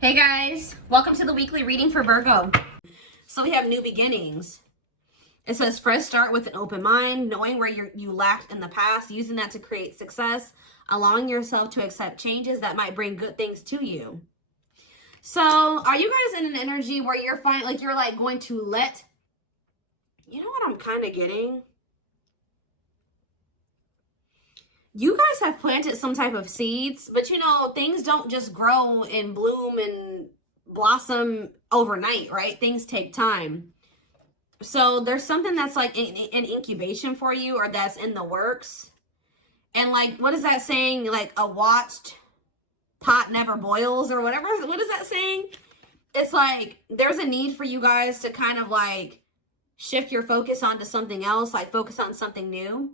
Hey guys, welcome to the weekly reading for Virgo. So we have new beginnings. It says fresh start with an open mind, knowing where you lacked in the past, using that to create success, allowing yourself to accept changes that might bring good things to you. So are you guys in an energy where you're going to let, you know what I'm kind of getting? You guys have planted some type of seeds, but you know, things don't just grow and bloom and blossom overnight, right? Things take time. So there's something that's like an incubation for you, or that's in the works. And like, what is that saying? Like, a watched pot never boils, or whatever. What is that saying? It's like there's a need for you guys to kind of like shift your focus onto something else, like focus on something new,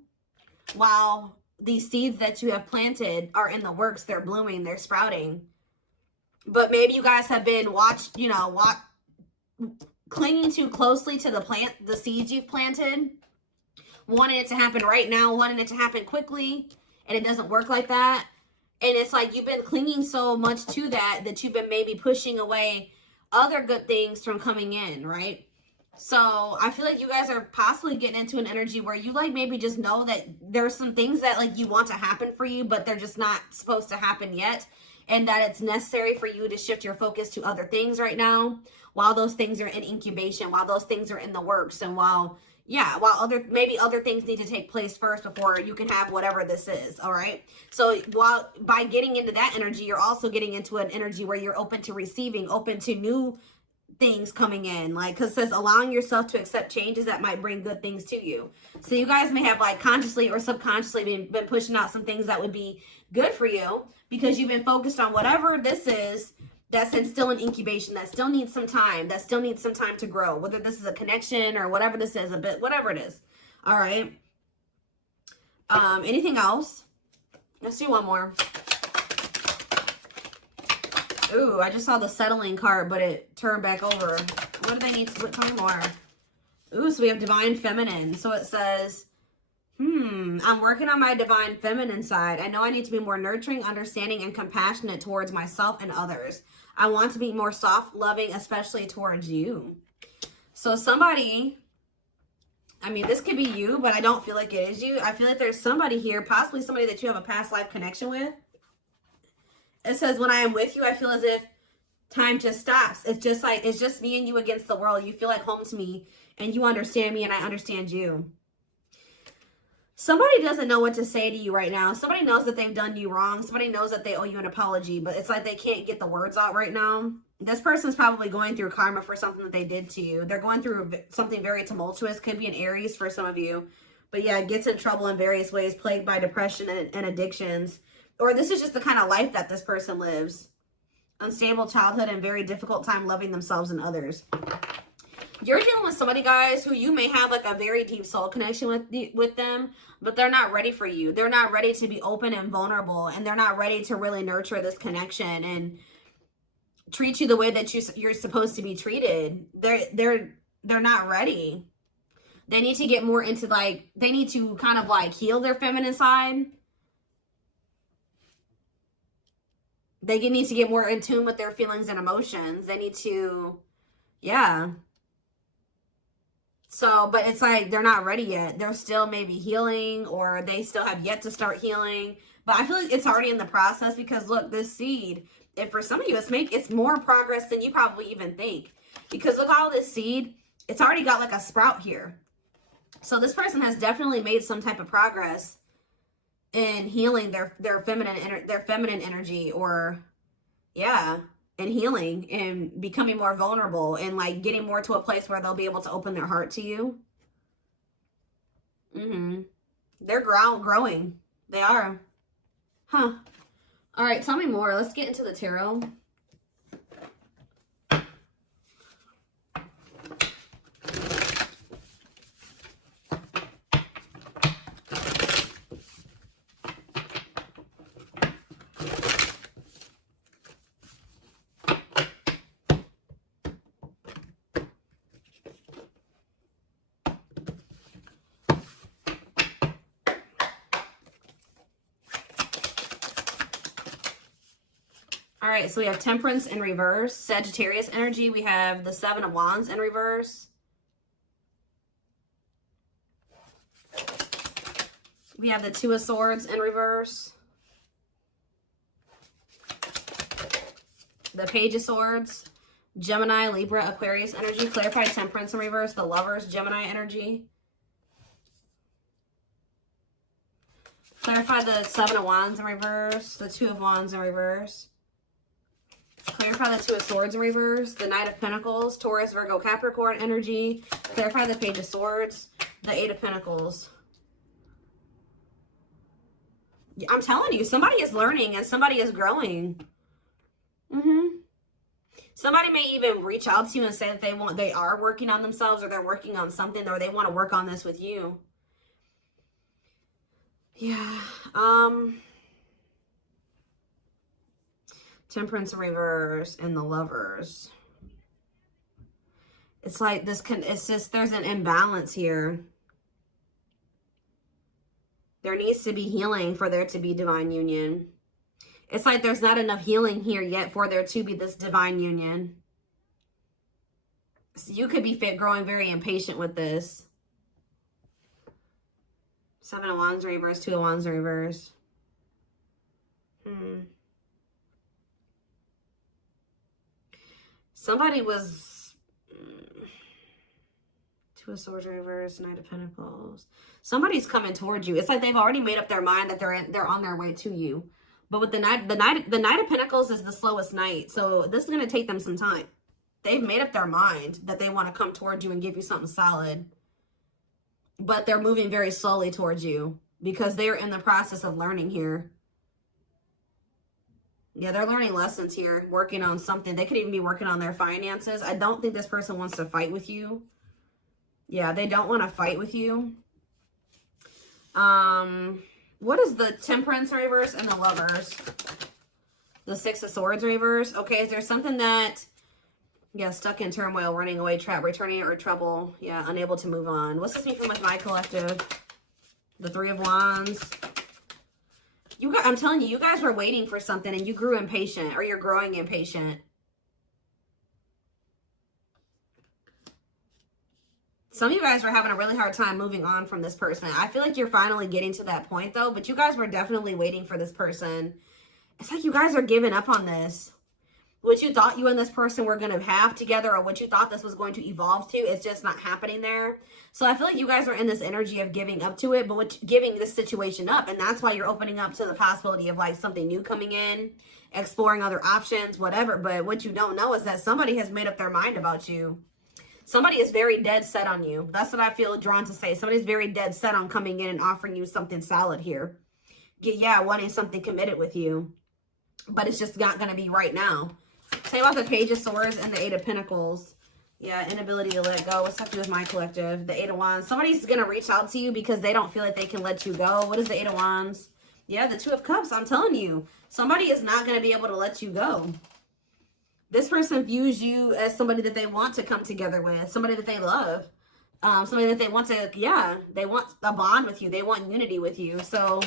while these seeds that you have planted are in the works. They're blooming, they're sprouting. But maybe you guys have been clinging too closely to the seeds you've planted, wanting it to happen right now, wanting it to happen quickly, and it doesn't work like that. And it's like you've been clinging so much to that you've been maybe pushing away other good things from coming in, right? So I feel like you guys are possibly getting into an energy where you like maybe just know that there's some things that like you want to happen for you, but they're just not supposed to happen yet. And that it's necessary for you to shift your focus to other things right now, while those things are in incubation, while those things are in the works, and while other things need to take place first before you can have whatever this is. All right. So while by getting into that energy, you're also getting into an energy where you're open to receiving, open to new things coming in, like, because it says allowing yourself to accept changes that might bring good things to you. So you guys may have like consciously or subconsciously been pushing out some things that would be good for you, because you've been focused on whatever this is that's still in incubation, that still needs some time, to grow, whether this is a connection or whatever this is, whatever it is. All right. Anything else? Let's do one more. Ooh, I just saw the settling card, but it turned back over. What do they need to tell me more? Ooh, so we have divine feminine. So it says, I'm working on my divine feminine side. I know I need to be more nurturing, understanding, and compassionate towards myself and others. I want to be more soft, loving, especially towards you. So somebody, I mean, this could be you, but I don't feel like it is you. I feel like there's somebody here, possibly somebody that you have a past life connection with. It says, when I am with you, I feel as if time just stops. It's just me and you against the world. You feel like home to me, and you understand me, and I understand you. Somebody doesn't know what to say to you right now. Somebody knows that they've done you wrong. Somebody knows that they owe you an apology, but it's like they can't get the words out right now. This person's probably going through karma for something that they did to you. They're going through something very tumultuous. Could be an Aries for some of you. But yeah, gets in trouble in various ways, plagued by depression and addictions. Or this is just the kind of life that this person lives. Unstable childhood and very difficult time loving themselves and others. You're dealing with somebody, guys, who you may have like a very deep soul connection with them, but they're not ready for you. They're not ready to be open and vulnerable, and they're not ready to really nurture this connection and treat you the way that you're supposed to be treated. They're not ready. They need to get more into they need to kind of like heal their feminine side. They need to get more in tune with their feelings and emotions. They need to, yeah. So, but it's like they're not ready yet. They're still maybe healing, or they still have yet to start healing. But I feel like it's already in the process, because look, this seed, if for some of you, it's more progress than you probably even think. Because look, all this seed, it's already got like a sprout here. So this person has definitely made some type of progress in healing their feminine energy, or yeah, and healing and becoming more vulnerable, and like getting more to a place where they'll be able to open their heart to you. They're growing. They are. Huh. All right, tell me more. Let's get into the tarot. All right, so we have Temperance in reverse, Sagittarius energy. We have the Seven of Wands in reverse. We have the Two of Swords in reverse. The Page of Swords, Gemini, Libra, Aquarius energy. Clarified Temperance in reverse. The Lovers, Gemini energy. Clarify the Seven of Wands in reverse. The Two of Wands in reverse. Clarify the Two of Swords in reverse. The Knight of Pentacles, Taurus, Virgo, Capricorn energy. Clarify the Page of Swords. The Eight of Pentacles. I'm telling you, somebody is learning and somebody is growing. Somebody may even reach out to you and say that they are working on themselves, or they're working on something, or they want to work on this with you. Yeah. Temperance in reverse and the Lovers. It's like this it's just, there's an imbalance here. There needs to be healing for there to be divine union. It's like there's not enough healing here yet for there to be this divine union. So you could be growing very impatient with this. Seven of Wands in reverse, Two of Wands in reverse. Somebody was... Two of Swords in reverse, Knight of Pentacles. Somebody's coming towards you. It's like they've already made up their mind that they're on their way to you. But with the Knight of Pentacles is the slowest knight. So this is going to take them some time. They've made up their mind that they want to come towards you and give you something solid. But they're moving very slowly towards you because they're in the process of learning here. Yeah, they're learning lessons here, working on something. They could even be working on their finances. I don't think this person wants to fight with you. Yeah, they don't want to fight with you. What is the Temperance in reverse and the Lovers? The Six of Swords in reverse. Okay, is there something that, yeah, stuck in turmoil, running away, trap, returning, or trouble? Yeah, unable to move on. What's this mean for my collective? The Three of Wands. I'm telling you, you guys were waiting for something and you grew impatient, or you're growing impatient. Some of you guys were having a really hard time moving on from this person. I feel like you're finally getting to that point, though. But you guys were definitely waiting for this person. It's like you guys are giving up on this. What you thought you and this person were going to have together, or what you thought this was going to evolve to, it's just not happening there. So I feel like you guys are in this energy of giving up to it, but giving this situation up. And that's why you're opening up to the possibility of like something new coming in, exploring other options, whatever. But what you don't know is that somebody has made up their mind about you. Somebody is very dead set on you. That's what I feel drawn to say. Somebody's very dead set on coming in and offering you something solid here. Yeah, wanting something committed with you. But it's just not going to be right now. Say about the Page of Swords and the Eight of Pentacles. Yeah, inability to let go. What's up with my collective? The Eight of Wands. Somebody's going to reach out to you because they don't feel like they can let you go. What is the Eight of Wands? Yeah, the Two of Cups. I'm telling you. Somebody is not going to be able to let you go. This person views you as somebody that they want to come together with, somebody that they love, somebody that they want to, yeah, they want a bond with you. They want unity with you. So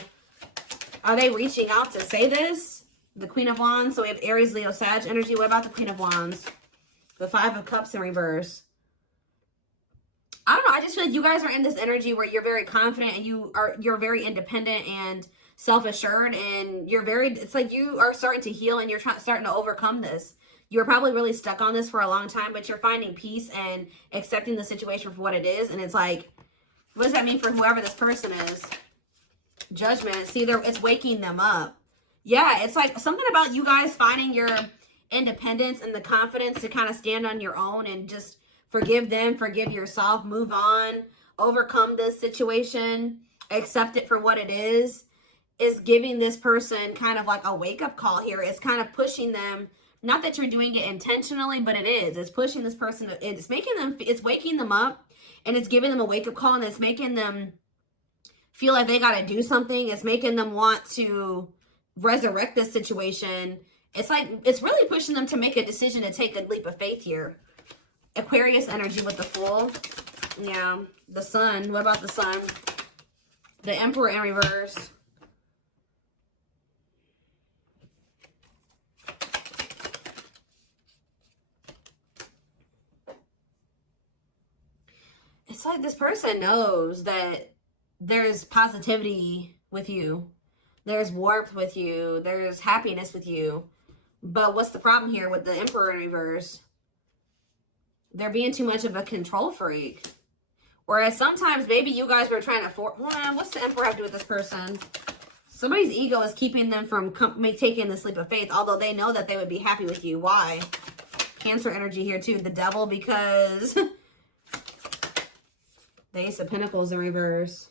are they reaching out to say this? The Queen of Wands. So we have Aries, Leo, Sag energy. What about the Queen of Wands? The Five of Cups in reverse. I don't know. I just feel like you guys are in this energy where you're very confident and you're very independent and self-assured, and it's like you are starting to heal and you're starting to overcome this. You were probably really stuck on this for a long time, but you're finding peace and accepting the situation for what it is. And it's like, what does that mean for whoever this person is? Judgment. See, it's waking them up. Yeah, it's like something about you guys finding your independence and the confidence to kind of stand on your own and just forgive them, forgive yourself, move on, overcome this situation, accept it for what it is giving this person kind of like a wake-up call here. It's kind of pushing them. Not that you're doing it intentionally, but it is. It's pushing this person. It's waking them up, and it's giving them a wake-up call, and it's making them feel like they got to do something. It's making them want to resurrect this situation. It's like, it's really pushing them to make a decision to take a leap of faith here. Aquarius energy with the Fool. Yeah. The Sun. What about the Sun? The Emperor in reverse. it's like this person knows that there's positivity with you. There's warmth with you. There's happiness with you. But what's the problem here with the Emperor in reverse? They're being too much of a control freak. Whereas sometimes maybe you guys were trying to what's the Emperor have to do with this person? Somebody's ego is keeping them from taking the leap of faith, although they know that they would be happy with you. Why? Cancer energy here too. The Devil, because the Ace of Pentacles in reverse.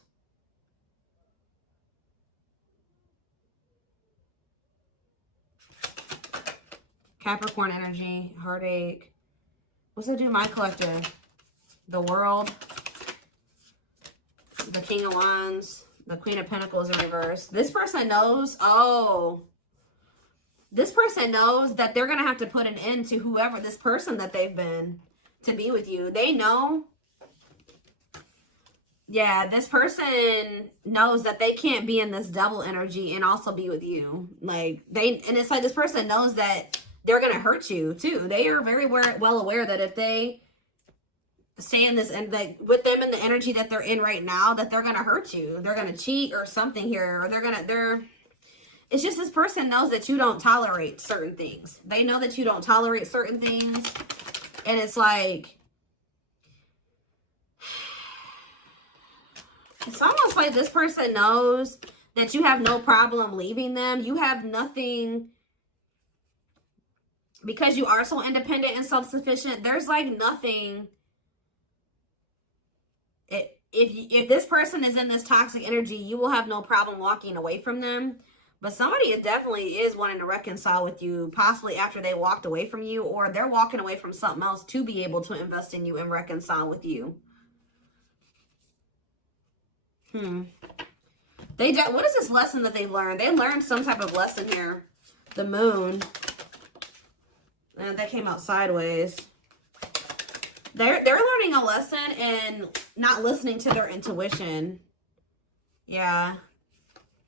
Capricorn energy, heartache. What's it do to my collective? The World. The King of Wands. The Queen of Pentacles in reverse. This person knows, this person knows that they're going to have to put an end to whoever this person that they've been to be with you. They know. Yeah, this person knows that they can't be in this double energy and also be with you. Like, and it's like this person knows that they're going to hurt you too. They are very well aware that if they stay in this and like with them in the energy that they're in right now, that they're going to hurt you. They're going to cheat or something here, or it's just this person knows that you don't tolerate certain things. They know that you don't tolerate certain things. And it's like, it's almost like this person knows that you have no problem leaving them. You have nothing, because you are so independent and self-sufficient. There's like nothing. If this person is in this toxic energy, you will have no problem walking away from them. But somebody definitely is wanting to reconcile with you, possibly after they walked away from you, or they're walking away from something else to be able to invest in you and reconcile with you. What is this lesson that they learned? They learned some type of lesson here. The Moon. And that came out sideways. They're learning a lesson in not listening to their intuition. Yeah.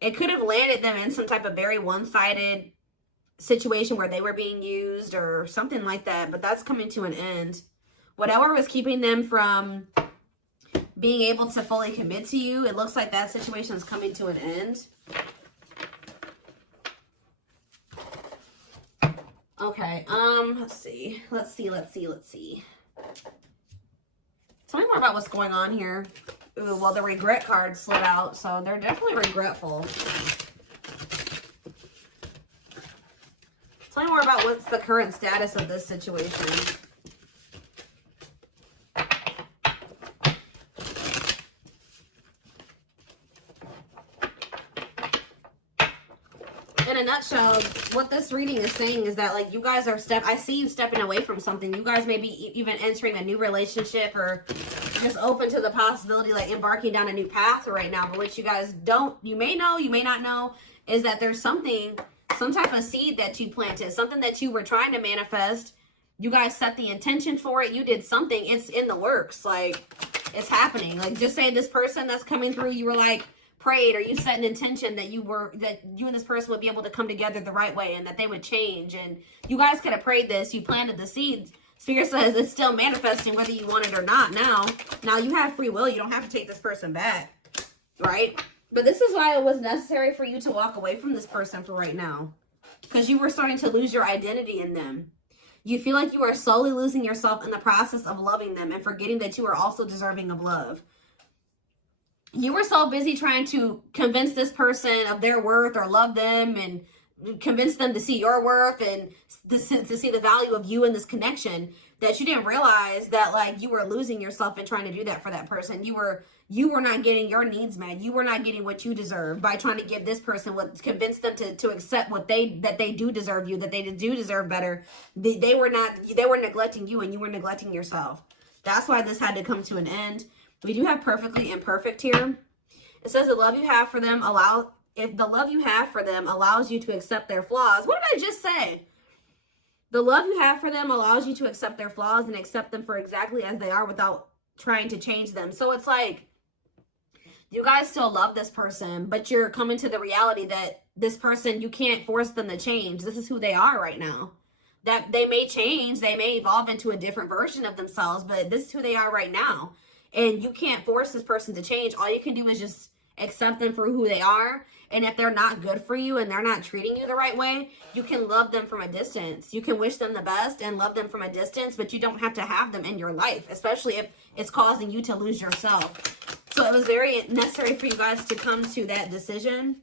It could have landed them in some type of very one-sided situation where they were being used or something like that. But that's coming to an end. Whatever was keeping them from being able to fully commit to you, it looks like that situation is coming to an end. Okay, let's see. Tell me more about what's going on here. Ooh, well, the regret card slid out, so they're definitely regretful. Tell me more about what's the current status of this situation. In a nutshell, what this reading is saying is that, like, you guys are I see you stepping away from something. You guys may be even entering a new relationship or just open to the possibility, like, embarking down a new path right now. But what you guys you may know, you may not know, is that there's some type of seed that you planted, something that you were trying to manifest. You guys set the intention for it. You did something. It's in the works. Like, it's happening. Like, just say this person that's coming through, you were like, prayed, or you set an intention that you and this person would be able to come together the right way and that they would change, and you guys could have prayed this, you planted the seeds. Spirit says it's still manifesting whether you want it or not. Now you have free will. You don't have to take this person back, right? But this is why it was necessary for you to walk away from this person for right now, because you were starting to lose your identity in them. You feel like you are slowly losing yourself in the process of loving them and forgetting that you are also deserving of love. You were so busy trying to convince this person of their worth or love them and convince them to see your worth and to see the value of you in this connection that you didn't realize that, like, you were losing yourself in trying to do that for that person. You were not getting your needs met. You were not getting what you deserve by trying to give this person convince them to accept that they do deserve you, that they do deserve better. They were neglecting you, and you were neglecting yourself. That's why this had to come to an end. We do have perfectly imperfect here. It says the love you have for them allows you to accept their flaws. What did I just say? The love you have for them allows you to accept their flaws and accept them for exactly as they are without trying to change them. So it's like you guys still love this person, but you're coming to the reality that this person, you can't force them to change. This is who they are right now. That they may change, they may evolve into a different version of themselves, but this is who they are right now. And you can't force this person to change. All you can do is just accept them for who they are. And if they're not good for you and they're not treating you the right way, you can love them from a distance. You can wish them the best and love them from a distance, but you don't have to have them in your life, especially if it's causing you to lose yourself. So it was very necessary for you guys to come to that decision.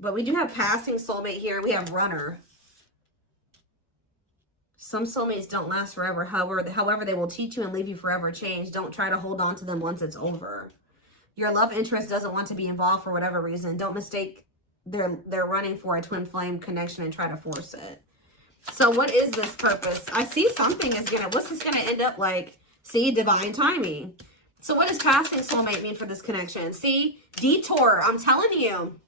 But we do have passing soulmate here. We have runner. Some soulmates don't last forever. However, they will teach you and leave you forever changed. Don't try to hold on to them once it's over. Your love interest doesn't want to be involved for whatever reason. Don't mistake they're running for a twin flame connection and try to force it. So what is this purpose? I see something is gonna, what's this gonna end up like? See, divine timing. So what does passing soulmate mean for this connection? See, detour, I'm telling you.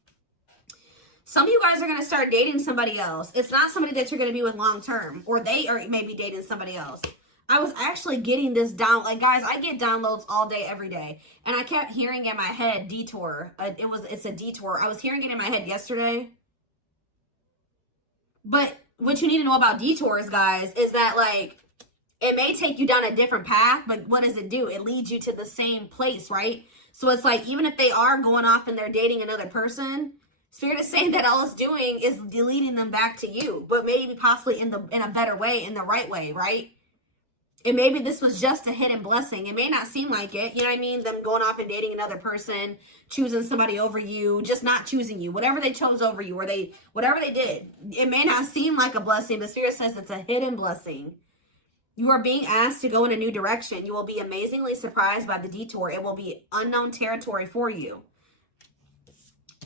Some of you guys are going to start dating somebody else. It's not somebody that you're going to be with long term, or they are maybe dating somebody else. I was actually getting this down. Like, guys, I get downloads all day, every day. And I kept hearing in my head, detour. It's a detour. I was hearing it in my head yesterday. But what you need to know about detours, guys, is that, like, it may take you down a different path, but what does it do? It leads you to the same place, right? So it's like, even if they are going off and they're dating another person, Spirit is saying that all it's doing is leading them back to you, but maybe possibly in a better way, in the right way, right? And maybe this was just a hidden blessing. It may not seem like it, you know what I mean? Them going off and dating another person, choosing somebody over you, just not choosing you. Whatever they chose over you, or whatever they did, it may not seem like a blessing, but Spirit says it's a hidden blessing. You are being asked to go in a new direction. You will be amazingly surprised by the detour. It will be unknown territory for you.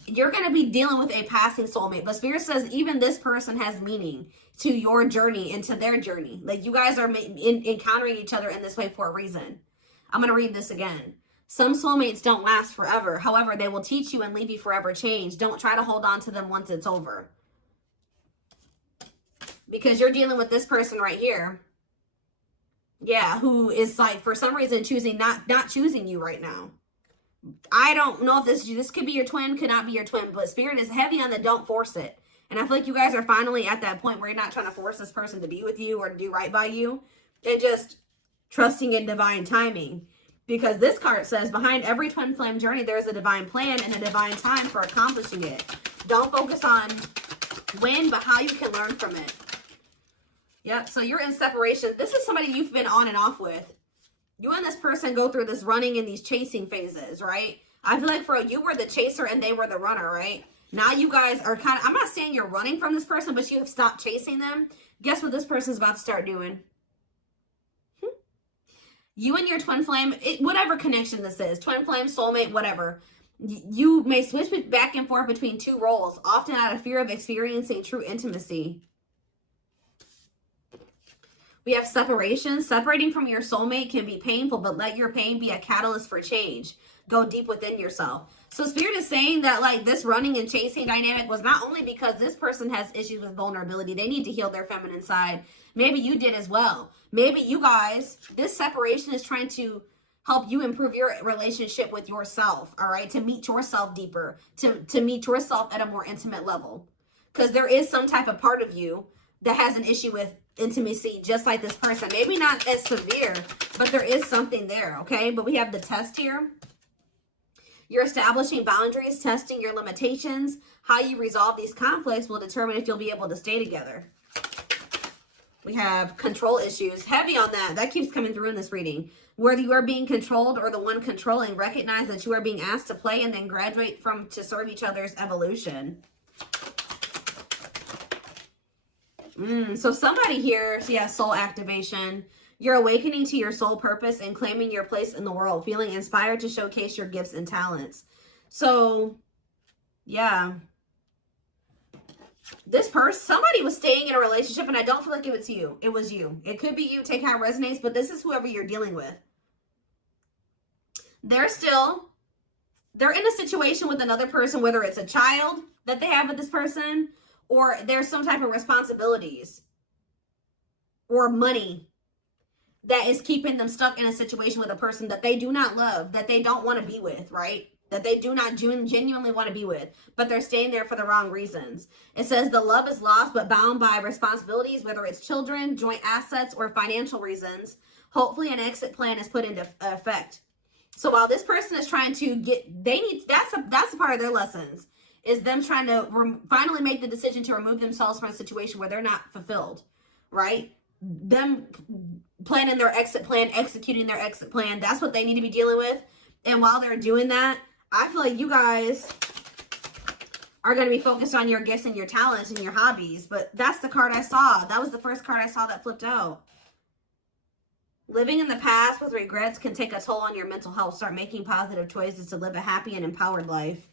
You're going to be dealing with a passing soulmate. But Spirit says even this person has meaning to your journey and to their journey. Like, you guys are encountering each other in this way for a reason. I'm going to read this again. Some soulmates don't last forever. However, they will teach you and leave you forever changed. Don't try to hold on to them once it's over. Because you're dealing with this person right here. Yeah, who is, like, for some reason choosing not choosing you right now. I don't know if this could be your twin, could not be your twin, but Spirit is heavy on the don't force it. And I feel like you guys are finally at that point where you're not trying to force this person to be with you or to do right by you. And just trusting in divine timing. Because this card says, behind every twin flame journey, there's a divine plan and a divine time for accomplishing it. Don't focus on when, but how you can learn from it. Yep, so you're in separation. This is somebody you've been on and off with. You and this person go through this running and these chasing phases, right? I feel like for you were the chaser and they were the runner, right? Now you guys are kind of, I'm not saying you're running from this person, but you have stopped chasing them. Guess what this person's about to start doing? You and your twin flame, whatever connection this is, twin flame, soulmate, whatever. You may switch back and forth between two roles, often out of fear of experiencing true intimacy. We have separation. Separating from your soulmate can be painful, but let your pain be a catalyst for change. Go deep within yourself. So Spirit is saying that, like, this running and chasing dynamic was not only because this person has issues with vulnerability. They need to heal their feminine side. Maybe you did as well. Maybe you guys, this separation is trying to help you improve your relationship with yourself, all right? To meet yourself deeper, to meet yourself at a more intimate level. Because there is some type of part of you that has an issue with intimacy, just like this person. Maybe not as severe, but there is something there, okay? But we have the test here. You're establishing boundaries, testing your limitations. How you resolve these conflicts will determine if you'll be able to stay together. We have control issues. Heavy on that. That keeps coming through in this reading. Whether you are being controlled or the one controlling, recognize that you are being asked to play and then graduate to serve each other's evolution. So somebody here, so yeah, soul activation. You're awakening to your soul purpose and claiming your place in the world, feeling inspired to showcase your gifts and talents. So, yeah. This person, somebody was staying in a relationship, and I don't feel like it was you. It was you. It could be you. Take how it resonates, but this is whoever you're dealing with. They're in a situation with another person, whether it's a child that they have with this person, or there's some type of responsibilities or money that is keeping them stuck in a situation with a person that they do not love, that they don't want to be with, right? That they do not genuinely want to be with, but they're staying there for the wrong reasons. It says the love is lost but bound by responsibilities, whether it's children, joint assets, or financial reasons. Hopefully an exit plan is put into effect. So while this person is trying to that's a part of their lessons, is them trying to finally make the decision to remove themselves from a situation where they're not fulfilled, right? Them planning their exit plan, executing their exit plan. That's what they need to be dealing with. And while they're doing that, I feel like you guys are going to be focused on your gifts and your talents and your hobbies. But that's the card I saw. That was the first card I saw that flipped out. Living in the past with regrets can take a toll on your mental health. Start making positive choices to live a happy and empowered life.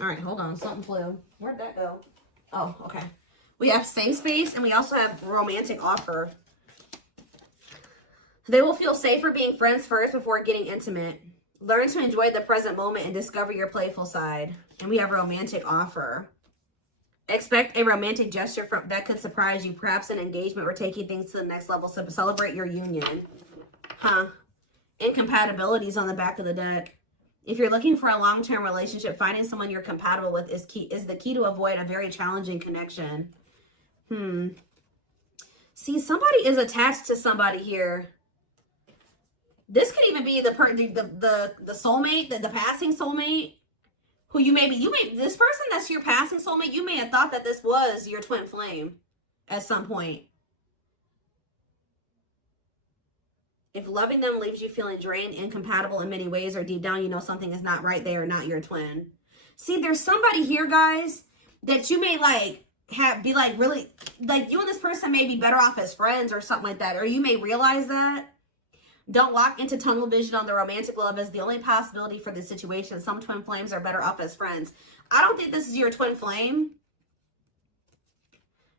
All right, hold on. Something flew. Where'd that go? Oh, okay. We have safe space, and we also have romantic offer. They will feel safer being friends first before getting intimate. Learn to enjoy the present moment and discover your playful side. And we have romantic offer. Expect a romantic gesture that could surprise you, perhaps an engagement or taking things to the next level. So celebrate your union. Incompatibilities on the back of the deck. If you're looking for a long-term relationship, finding someone you're compatible with is the key to avoid a very challenging connection. See, somebody is attached to somebody here. This could even be the soulmate, the passing soulmate, who this person that's your passing soulmate, you may have thought that this was your twin flame at some point. If loving them leaves you feeling drained, incompatible in many ways, or deep down you know something is not right, they are not your twin. See, there's somebody here, guys, that you may really, you and this person may be better off as friends or something like that, or you may realize that. Don't lock into tunnel vision on the romantic love as the only possibility for this situation. Some twin flames are better off as friends. I don't think this is your twin flame.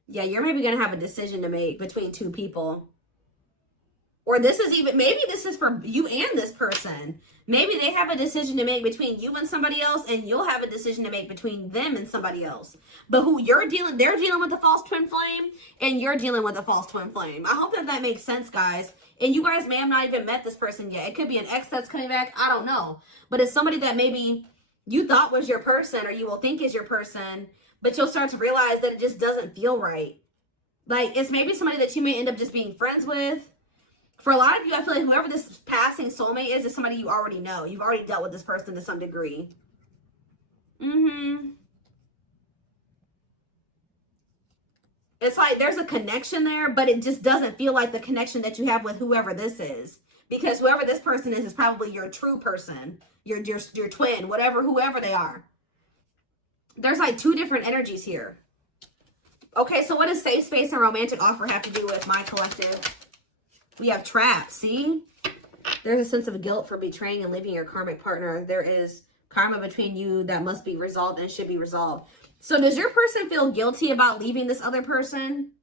Yeah, you're maybe going to have a decision to make between two people. Or maybe this is for you and this person. Maybe they have a decision to make between you and somebody else, and you'll have a decision to make between them and somebody else. But they're dealing with a false twin flame, and you're dealing with a false twin flame. I hope that makes sense, guys. And you guys may have not even met this person yet. It could be an ex that's coming back. I don't know. But it's somebody that maybe you thought was your person, or you will think is your person, but you'll start to realize that it just doesn't feel right. Like, it's maybe somebody that you may end up just being friends with. For a lot of you, I feel like whoever this passing soulmate is somebody you already know. You've already dealt with this person to some degree. It's like there's a connection there, but it just doesn't feel like the connection that you have with whoever this is. Because whoever this person is probably your true person, your twin, whoever they are. There's like two different energies here. Okay, so what does safe space and romantic offer have to do with my collective? We have trapped, see? There's a sense of guilt for betraying and leaving your karmic partner. There is karma between you that must be resolved and should be resolved. So does your person feel guilty about leaving this other person?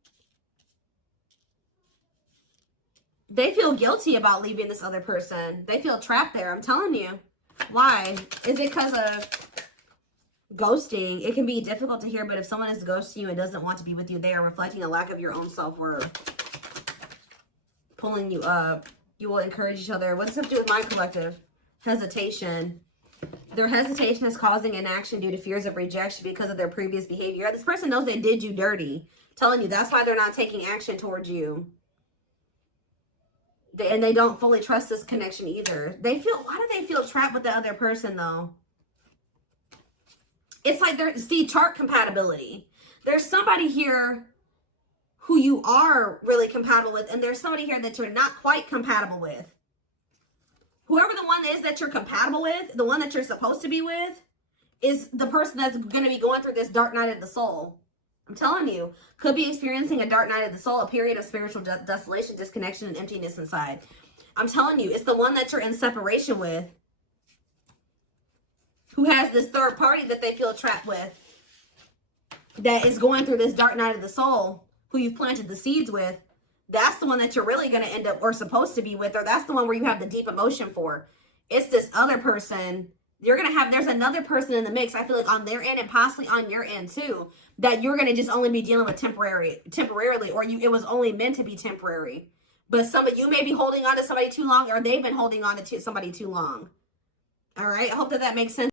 They feel guilty about leaving this other person. They feel trapped there, I'm telling you. Why? Is it because of ghosting? It can be difficult to hear, but if someone is ghosting you and doesn't want to be with you, they are reflecting a lack of your own self-worth. Pulling you up. You will encourage each other. What does this have to do with my collective? Hesitation. Their hesitation is causing inaction due to fears of rejection because of their previous behavior. This person knows they did you dirty. I'm telling you, that's why they're not taking action towards you. And they don't fully trust this connection either. Why do they feel trapped with the other person though? It's like chart compatibility. There's somebody here who you are really compatible with, and there's somebody here that you're not quite compatible with. Whoever the one is that you're compatible with, the one that you're supposed to be with, is the person that's going to be going through this dark night of the soul. I'm telling you, could be experiencing a dark night of the soul, a period of spiritual desolation, disconnection, and emptiness inside. I'm telling you, it's the one that you're in separation with, who has this third party that they feel trapped with, that is going through this dark night of the soul, who you've planted the seeds with. That's the one that you're really going to end up or supposed to be with, or that's the one where you have the deep emotion for. It's this other person. There's another person in the mix, I feel like on their end and possibly on your end too, that you're going to just only be dealing with temporarily, or it was only meant to be temporary. But you may be holding on to somebody too long, or they've been holding on to somebody too long. All right. I hope that makes sense.